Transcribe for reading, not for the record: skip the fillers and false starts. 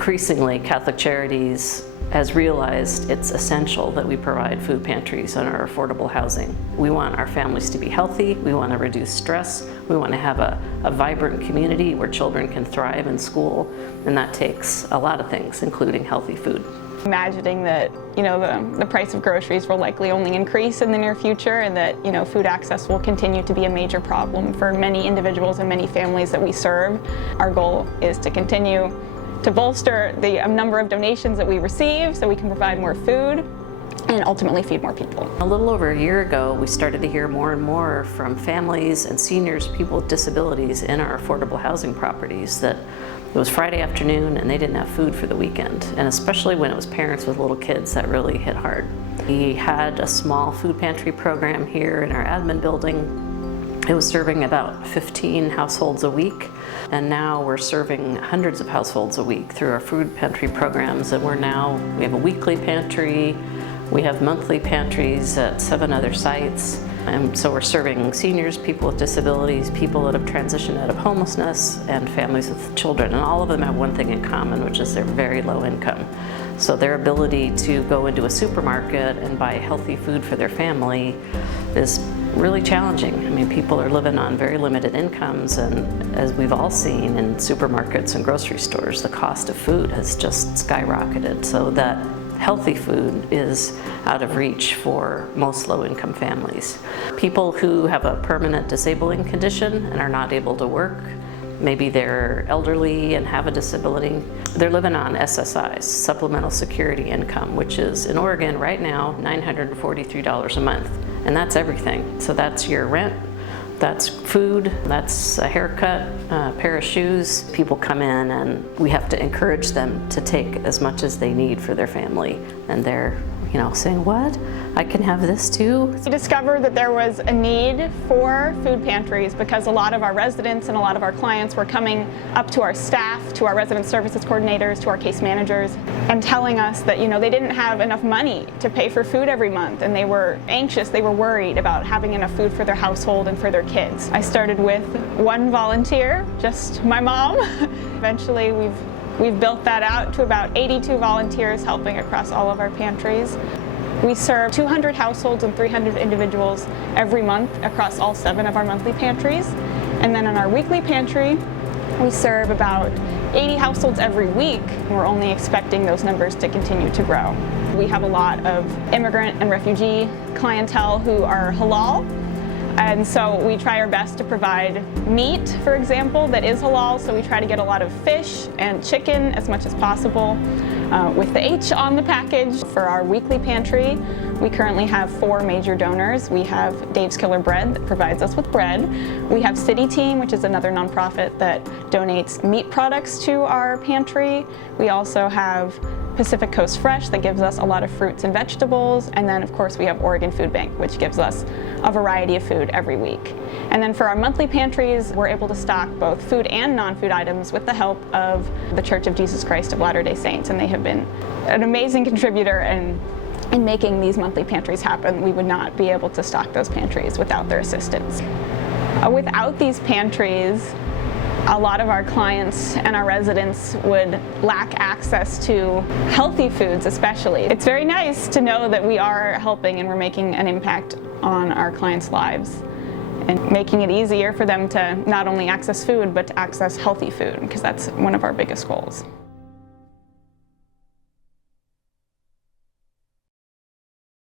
Increasingly, Catholic Charities has realized it's essential that we provide food pantries in our affordable housing. We want our families to be healthy, we want to reduce stress, we want to have a vibrant community where children can thrive in school, and that takes a lot of things, including healthy food. Imagining that, the price of groceries will likely only increase in the near future, and that, food access will continue to be a major problem for many individuals and many families that we serve. Our goal is to continue to bolster the number of donations that we receive so we can provide more food and ultimately feed more people. A little over a year ago, we started to hear more and more from families and seniors, people with disabilities in our affordable housing properties, that it was Friday afternoon and they didn't have food for the weekend. And especially when it was parents with little kids, that really hit hard. We had a small food pantry program here in our admin building. It was serving about 15 households a week, and now we're serving hundreds of households a week through our food pantry programs. And we have a weekly pantry, we have monthly pantries at 7 other sites. And so we're serving seniors, people with disabilities, people that have transitioned out of homelessness, and families with children. And all of them have one thing in common, which is they're very low income. So their ability to go into a supermarket and buy healthy food for their family is really challenging. I mean, people are living on very limited incomes, and as we've all seen in supermarkets and grocery stores, the cost of food has just skyrocketed. So that healthy food is out of reach for most low-income families. People who have a permanent disabling condition and are not able to work, maybe they're elderly and have a disability, they're living on SSIs, Supplemental Security Income, which is in Oregon right now $943 a month. And that's everything. So that's your rent, that's food, that's a haircut, a pair of shoes. People come in and we have to encourage them to take as much as they need for their family. And they're saying, what? I can have this too? We discovered that there was a need for food pantries because a lot of our residents and a lot of our clients were coming up to our staff, to our resident services coordinators, to our case managers, and telling us that they didn't have enough money to pay for food every month, and they were anxious, they were worried about having enough food for their household and for their kids. I started with one volunteer, just my mom. Eventually We've built that out to about 82 volunteers helping across all of our pantries. We serve 200 households and 300 individuals every month across all 7 of our monthly pantries. And then in our weekly pantry, we serve about 80 households every week. We're only expecting those numbers to continue to grow. We have a lot of immigrant and refugee clientele who are halal. And so we try our best to provide meat, for example, that is halal. So we try to get a lot of fish and chicken as much as possible with the H on the package. For our weekly pantry, we currently have 4 major donors. We have Dave's Killer Bread that provides us with bread. We have City Team, which is another nonprofit that donates meat products to our pantry. We also have Pacific Coast Fresh that gives us a lot of fruits and vegetables, and then of course we have Oregon Food Bank, which gives us a variety of food every week. And then for our monthly pantries, we're able to stock both food and non-food items with the help of the Church of Jesus Christ of Latter-day Saints, and they have been an amazing contributor in making these monthly pantries happen. We would not be able to stock those pantries without their assistance. Without these pantries, a lot of our clients and our residents would lack access to healthy foods especially. It's very nice to know that we are helping and we're making an impact on our clients' lives and making it easier for them to not only access food but to access healthy food, because that's one of our biggest goals.